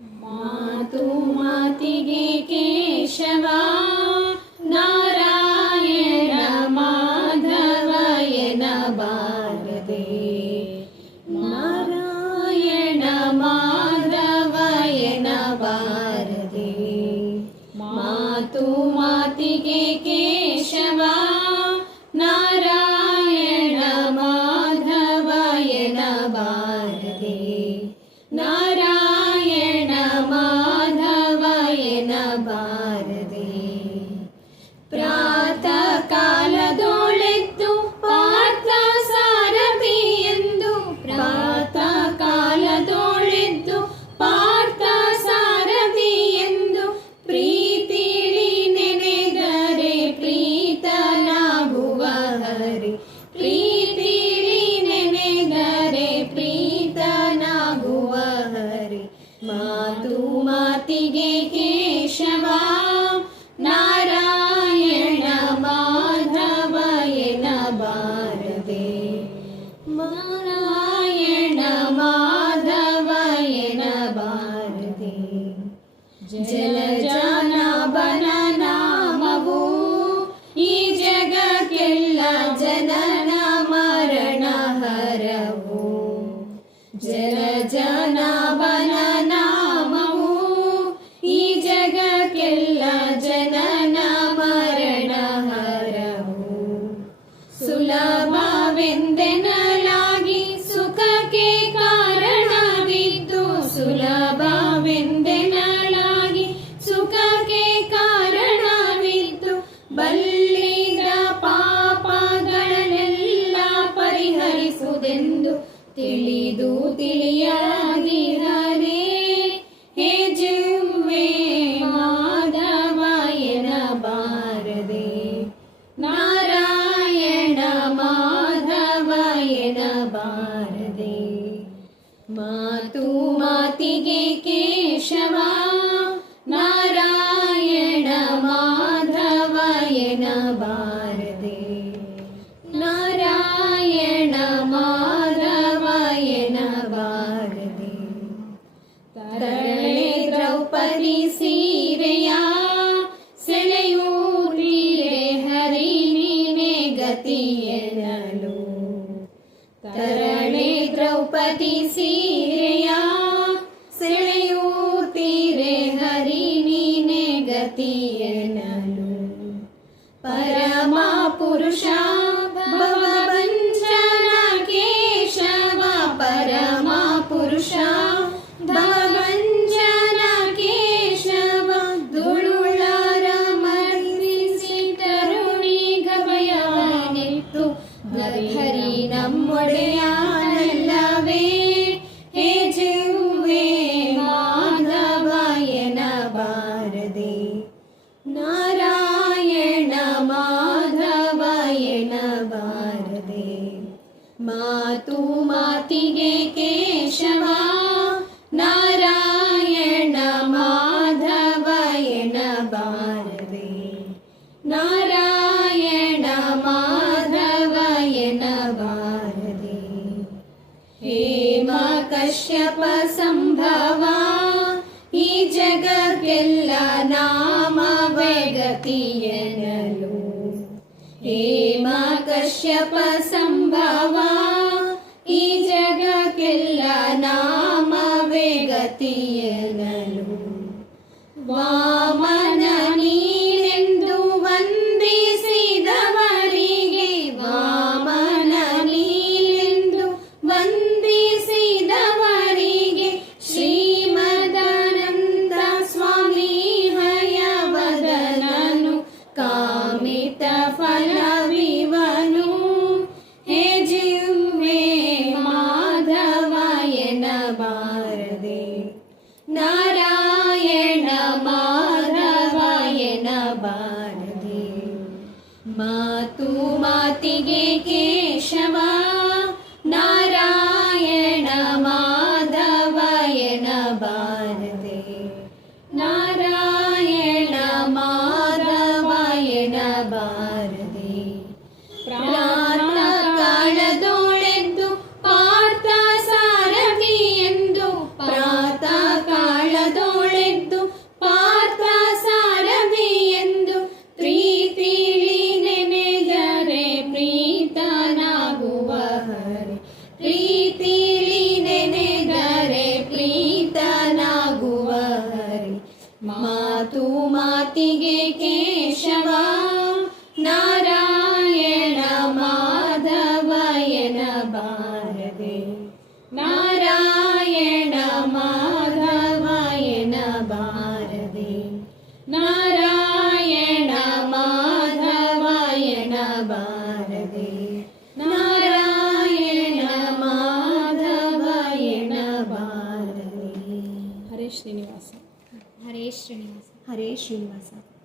ಮಾತು ಮಾತಿಗೆ ಕೇಶವ ನಾರಾಯಣ ಮಾಧವ ಎನ್ನಬಾರದೆ. ನಾರಾಯಣ ಮಾಧವ ಎನ್ನಬಾರದೆ. ಮಾತು ಮಾತಿಗೆ ಕೇಶವ ನಾರಾಯಣ ಮಾಧವ ಎನ್ನಬಾರದೆ. ನಾರಾಯಣ ಮಾಧವ ಎನ್ನಬಾರದೆ. ಪ್ರಾತಃ ಕಾಲದೊಳೆದ್ದು ಪಾರ್ಥ ಸಾರಥಿ ಎಂದು. ಪ್ರಾತಃ ಕಾಲದೊಳೆದ್ದು ಪಾರ್ಥ ಸಾರಥಿ ಎಂದು. ಪ್ರೀತಿಲಿ ನೆನೆದರೆ ಪ್ರೀತನಾಗುವ ಹರಿ. ಪ್ರೀತಿಲಿ ನೆನೆದರೆ ಪ್ರೀತನಾಗುವ ಹರಿ. ಮಾತು ಮಾತಿಗೆ ಕೇಶವ ನಾರಾಯಣ ಮಾಧವ ಎನ್ನಬಾರದೆ. ನಾರಾಯಣ ಮಾಧವ ಎನ್ನಬಾರದೆ. ಜಲಜಾನಬನ ನಾಮವು ಈ ಜಗಕ್ಕೆಲ್ಲ ಜನನ ಮರಣ ಹರವು. ಜಲಜಾನಬನ ನಾಮವು ಈ ಜಗಕ್ಕೆಲ್ಲ ಜನನ ಮರಣ ಹರವು. ಸುಲಭವೆಂದೆನ್ನಲಾಗಿ ಸುಖಕ್ಕೆ ಕಾರಣವಿದ್ದು. ಸುಲಭವೆಂದೆನ್ನಲಾಗಿ ಸುಖಕ್ಕೆ ಕಾರಣವಿದ್ದು. ಬಲ್ಲಿದ ಪಾಪಗಳನ್ನೆಲ್ಲ ಪರಿಹರಿಸುವುದೆಂದು ತಿಳಿದು ತಿಳಿಯದಿರರೆ ಹೇ ಜಿವ್ವೆ ಮಾಧವ ಎನ್ನಬಾರದೆ. ನಾರಾಯಣ ಮಾಧವ ಎನ್ನಬಾರದೆ. ಮಾತು ಮಾತಿಗೆ ಕೇಶವ ನಾರಾಯಣ ಮಾಧವ ಎನ್ನಬಾರದೆ. ನಾರಾಯಣ ಮಾಧವ ಎನ್ನಬಾರದೆ. ತರಳೆ ದ್ರೌಪದಿ ಸೀರೆಯ ಸೆಳೆಯೂರಿರೆ ಹರಿ ನೀನೆ ಗತಿ ಎನ್ನಲು. ತರಳೆ ದ್ರೌಪದಿ ಸೀರೆಯ ಸೆಳೆಯೂರಿರೆ ಹರಿ ನೀನೆ ಗತಿ ಎನ್ನಲು. ಪರಮ ಪುರುಷ ಭವಭಂಜನ ಕೇಶವ. ಪರಮ ಪುರುಷ ಭವಭಂಜನ ಕೇಶವ. ದುರುಳರ ಮರ್ದಿಸಿ ತರುಣಿ ಗಭಯವನೆತ್ತು. ಹರಿ ನಮ್ಮೊಡೆಯನಲ್ಲವೇ ಹೇ ಜಿವ್ವೆ ಮಾಧವ ಎನ್ನಬಾರದೆ. ನಾರಾಯಣ ಮಾಧವ ಎನ್ನಬಾರದೆ. ಮಾತು ಮಾತಿಗೆ ಕೇಶವ ನಾರಾಯಣ ಮಾಧವ ಎನ್ನಬಾರದೆ. ನಾರಾಯಣ ಮಾಧವ ಎನ್ನಬಾರದೆ. ಹೇಮ ಕಶ್ಯಪ ಸಂಭವ ಈ ಜಗಕ್ಕೆಲ್ಲ ನಾಮವೇ ಗತಿ ಎನ್ನಲು. ಹೇಮ ಕಶ್ಯಪ ಸಂಭವ ಈ ಜಗಕ್ಕೆಲ್ಲ ನಾಮವೇ ಗತಿ ಎನ್ನಲು. ವಾಮನ ನೀನೆಂದು ವಂದಿಸಿದವರಿಗೆ. ವಾಮನ ನೀನೆಂದು ವಂದಿಸಿದವರಿಗೆ. ಶ್ರೀಮದಾನಂದ ಸ್ವಾಮಿ ಹಯವದನನು ಕಾಮಿತ ಫಲವಿವನು. ಹೇ ಜಿವ್ವೆ ಮಾಧವ ಎನ್ನಬಾರದೆ. ನಾರಾಯಣ ಮಾಧವ ಎನ್ನಬಾರದೆ. ಮಾತು ಮಾತಿಗೆ ಕೇಶವ ನಾರಾಯಣ ಮಾಧವ ಎನ್ನಬಾರದೆ. ನಾರಾಯಣ ಮಾಧವ ಎನ್ನಬಾರದೆ. ಪ್ರಾತಃ ಕಾಲದೊಳೆದ್ದು ಪಾರ್ಥ ಸಾರಥಿ ಎಂದು. ಪ್ರಾತಃ ಕಾಲದ ಪ್ರೀತಿಲಿ ನೆನೆದರೆ ಪ್ರೀತನಾಗುವ ಹರಿ. ಮಾತು ಮಾತಿಗೆ ಕೇಶವ ನಾರಾಯಣ ಮಾಧವ ಎನ್ನಬಾರದೆ. ನಾರಾಯಣ ಮಾಧವ ಎನ್ನಬಾರದೆ. ನಾರಾಯಣ ಮಾಧವ ಎನ್ನಬಾರದೆ. ನಾರಾಯಣ ಮಾಧವ ಎನ್ನಬಾರದೆ. ಹರೇ ಶ್ರೀನಿವಾಸ. ಹರೇ ಶ್ರೀನಿವಾಸ. ಹರೇ ಶ್ರೀನಿವಾಸ.